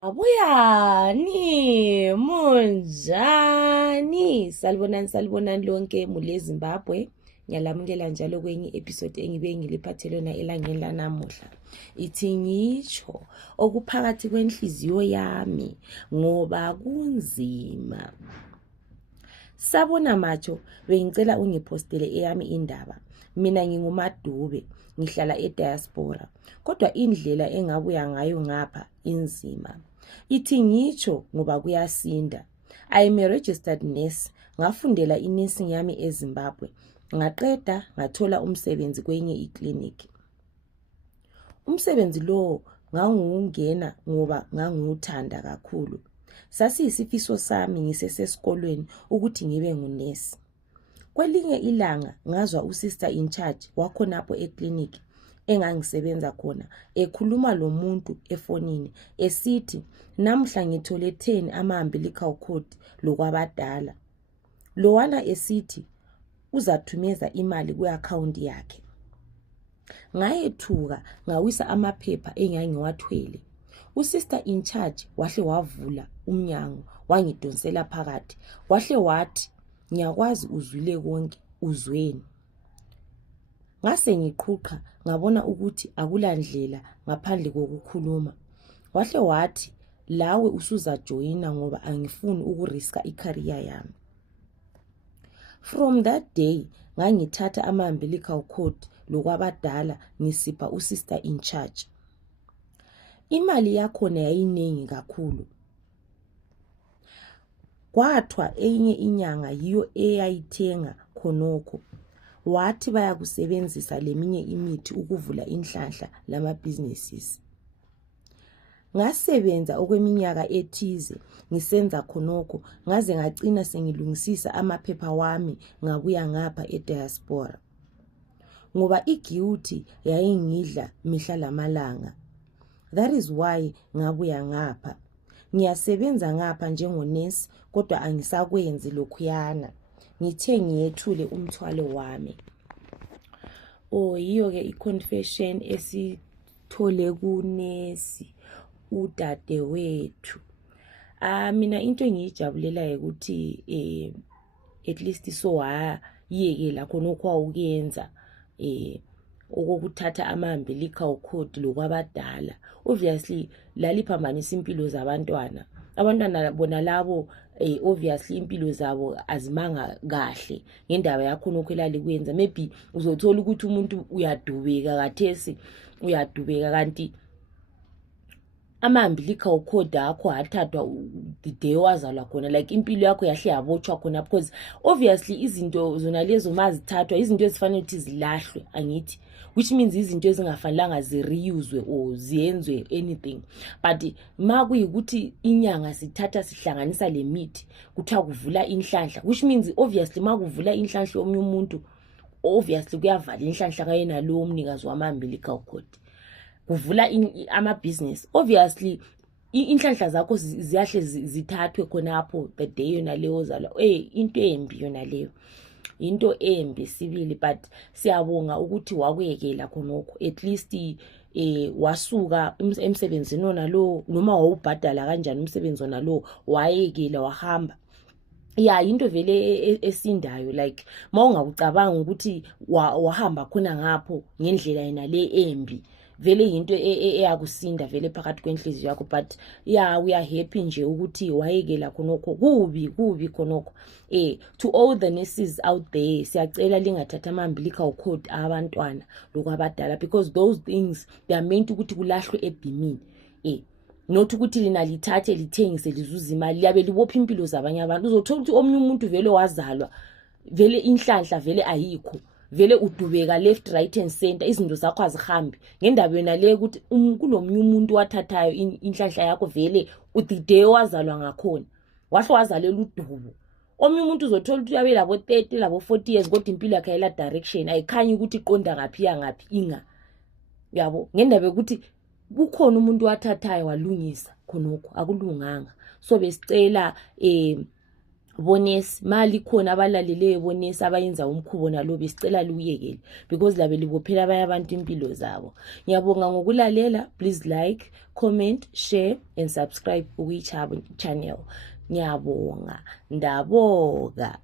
Abuyani munjani salibonani lonke mule Zimbabwe. Ngiyalamukela njalo kwenye episode engibe ngiliphathele yona elangeni lanamuhla. Ithi ngitsho okuphakathi kwenhliziyo yami ngoba kunzima. Sabona macho bengicela ungipostele eyami indaba. Mina nginguMadube, ngihlala eDiaspora. Kodwa indlela engabuya ngayo ngapha inzima. Ithi ngitsho ngoba kuyasinda. I am a registered nurse. Ngafundela i-nursing yami eZimbabwe. Ngaqeda ngathola umsebenzi kwenye ikliniki. Umsebenzi lo ngangungena ngoba nganguthanda kakhulu. Sasiyisifiso sami ngisesesikolweni ukuthi ngibe ngunesi. Kwelinye ilanga ngazwa usister in charge wakhonapho ekliniki engangisebenza khona ekhuluma lomuntu efonini esithi namhla ngithole 10 ama-umbilical cord lokwabadala. Lowana esithi uzathumeza imali kwi-account yakhe. Ngayethuka ngawisa amaphepha engangiwathwele. Usister in charge wahle wavula umnyango wangidonsela phakathi. Wahle wathi, "Ngiyakwazi uzwile konke, uzweni?" Ngase ngiqhuqa ngabona ukuthi akulandlela ngaphandle kokukhuluma. Wahle wathi, "Lawe usuzajoyina ngoba angifuni ukuriska i-career yami." From that day ngangithatha ama-umbilical cord lokwabadala ngisipha usister in charge. Imali yakhona yayiningi kakhulu. Kwathwa enye inyanga yiyo eyayithenga khonokho. Wathi bayakusebenzisa leminye imithi ukuvula inhlanhla lama-businesses. Ngasebenza okweminyaka ethize ngisenza khonokho ngaze ngacina sengilungisisa amaphepha wami ngabuya ngapha eDiaspora. Ngoba i-guilty yayingidla mihla lamalanga. That is why ngabuya ngapha. Ngiyasebenza ngapha njengonesi kodwa angisakwenzi lokhuyana. Ngithe ngiyethule umthwalo wami. Yiyo ke i-confession esithole kunesi udadewethu. Mina into engiyijabulela ukuthi at least so wayekela khonokho awukuyenza okukuthatha ama-umbilical cord lokwabadala. Obviously laliphambanisa impilo zabantwana. Abantwana bona labo obviously impilo zabo azimanga kahle ngendaba yakho nokho elalikwenza. Maybe uzothola ukuthi umuntu uyadubeka kathesi uyadubeka kanti ama-umbilical cord akho athathwa the day wazalwa khona, like impilo yakho yahle yabotshwa khona, because obviously izinto zona lezo mazithathwa izinto ezifanele ukuthi zilahlwe angithi, which means izinto ezingafanelanga zireuse or ziyenzwe anything. But makuyikuthi inyanga sithatha sihlanganisa le mithi kuthiwa kuvula inhlanhla, which means obviously makuvula inhlanhla yomunye umuntu obviously kuyavala inhlanhla kayena lo umnikazi wama-umbilical cord. Kuvula ama-business. Obviously inhlanhla zakho ziyahle zithathwe khonapho the day yona leyo zalwa. Into embi yona leyo. Into embi sibili, but siyabonga ukuthi wakuyekela khonokho. At least wasuka emsebenzini wona lo noma wawubhadala kanjani umsebenzi wona lo wayekela wahamba. Into vele esindayo, like mawungakucabanga ukuthi wahamba khona ngapho ngendlela yena le embi. Vele into eyakusinda vele phakathi kwenhliziyo yakho, but we are happy nje ukuthi wayekela khonokho. Kubi khonokho. To all the nurses out there, siyacela lingathatha ama-umbilical cord abantwana lokwabadala, because those things they are meant ukuthi kulahlwe ebhimini. Not ukuthi lina lithathe lithengise lizuza imali liyabe libopha impilo zabanye abantu. Uzothola ukuthi omunye umuntu vele wazalwa vele inhlanhla vele ayikho, vele udubeka left right and center, izinto zakho azihambi ngendaba yona le ukuthi kulomunye umuntu wathathayo inhlanhla yakho vele the day wazalwa ngakhona wahle wazalela udubo. Omunye umuntu uzothola ukuthi uyabe labo 30 labo 40 years kodwa impilo yakhe ayila direction, ayikhanyi ukuthi iqonda ngaphi yangaphi inga. Yabo ngendaba ukuthi kukhona umuntu wathathayo walungisa khonokho akulunganga. So besicela bonesi mali khona abalaleleyo bonesi abayenza umkhubo nalo besicela liwuyekele because labe libophela abanye abantu impilo zabo. Ngiyabonga ngokulalela. Please like, comment, share and subscribe kuyichannel. Ngiyabonga. Ndaboga.